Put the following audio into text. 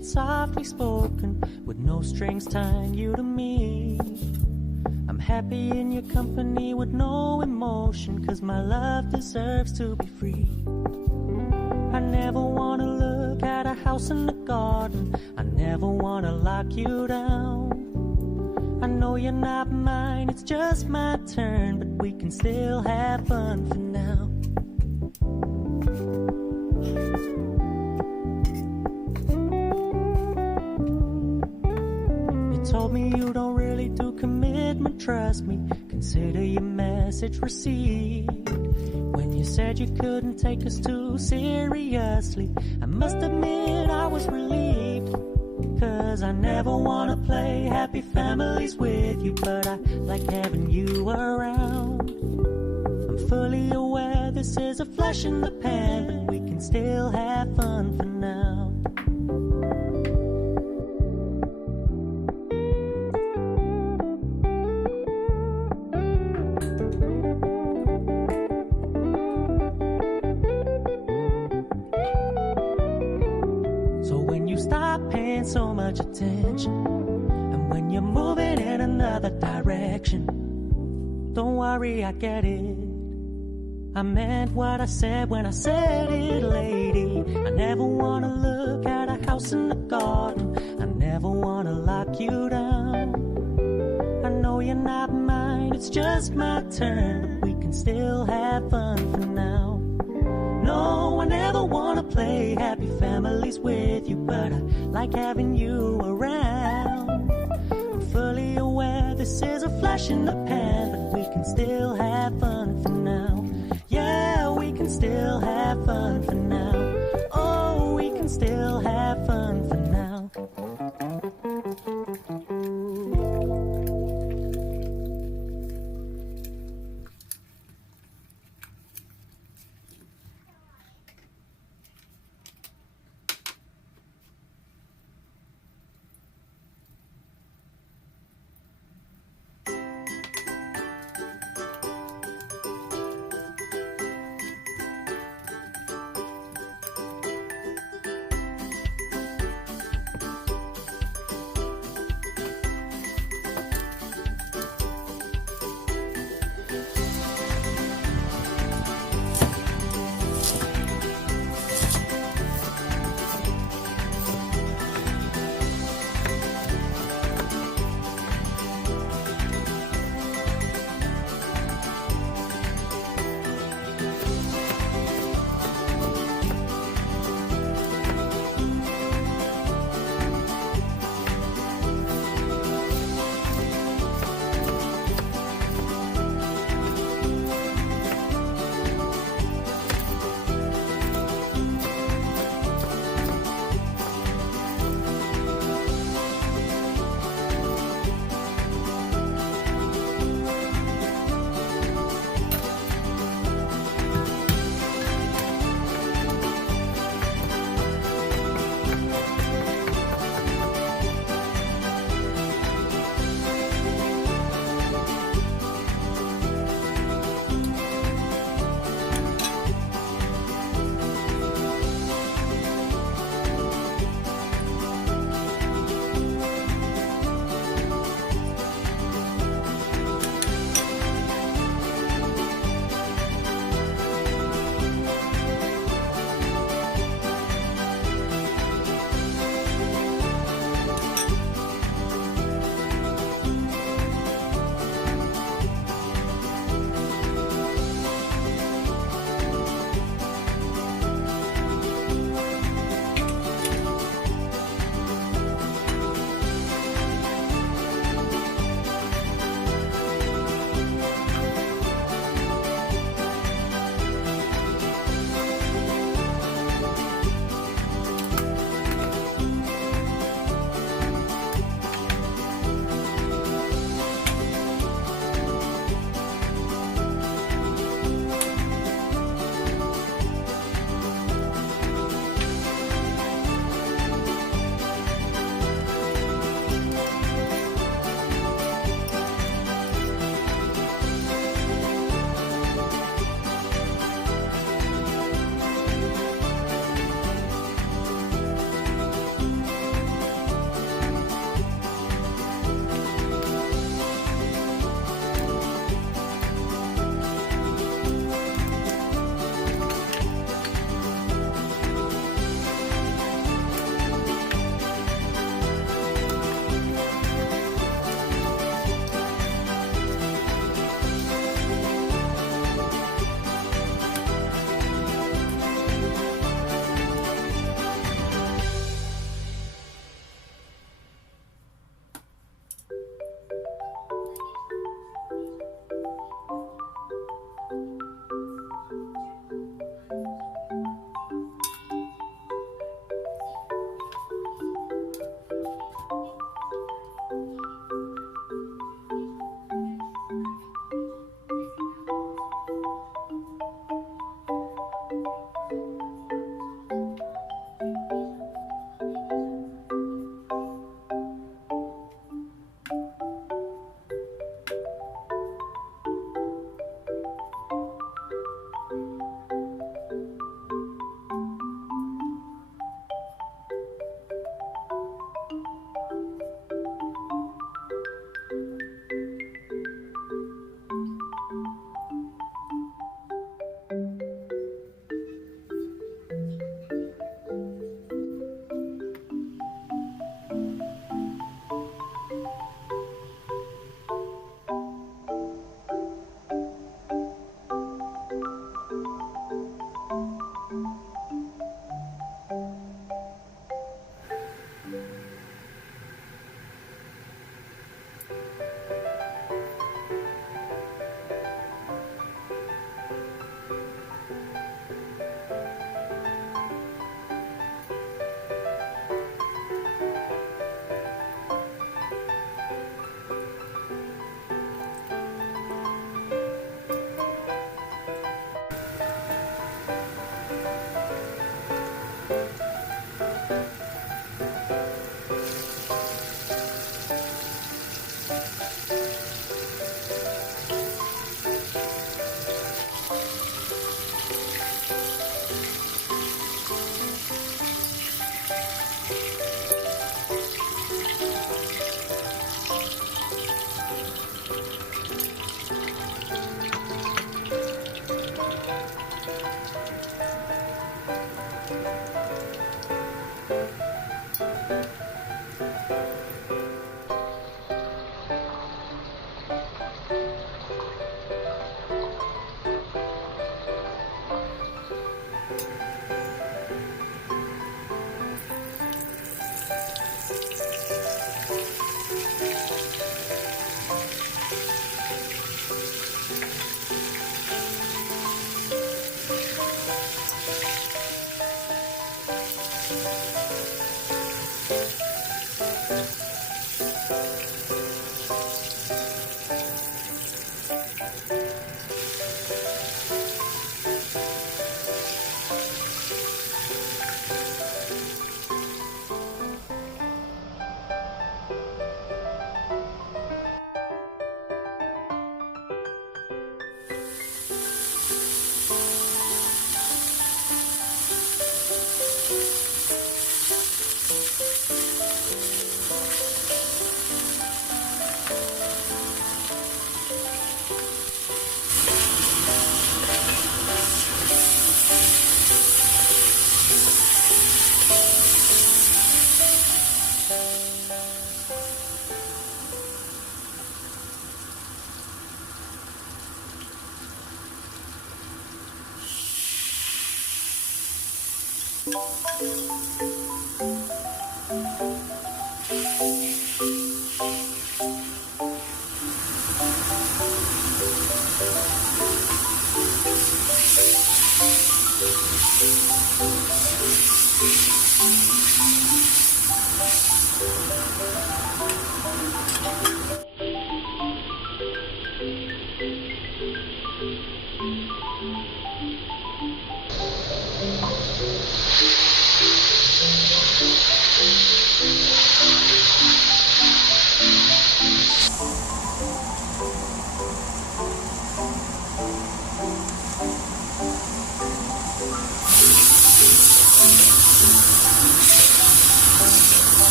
it softly spoken, with no strings tying you to me. I'm happy in your company with no emotion, 'cause my love deserves to be free. I never wanna look at a house in the garden, I never wanna lock you down. I know you're not mine, it's just my turn, but we can still have fun for now. You told me you don't really do commitment, trust me, consider your message received. When you said you couldn't take us too seriously, I must admit I was relieved. 'Cause I never wanna play happy families with you, but I like having you around. I'm fully aware this is a flash in the pan, but we can still have fun for now. So much attention, and when you're moving in another direction, don't worry, I get it. I meant what I said when I said it, lady. I never wanna look at a house in the garden, I never wanna lock you down. I know you're not mine, it's just my turn, we can still have fun for now. No, I never wanna play happy families with you, but I like having you around. I'm fully aware this is a flash in the pan, but we can still have fun for now. Yeah, we can still have fun for now. Oh, we can still have fun for now.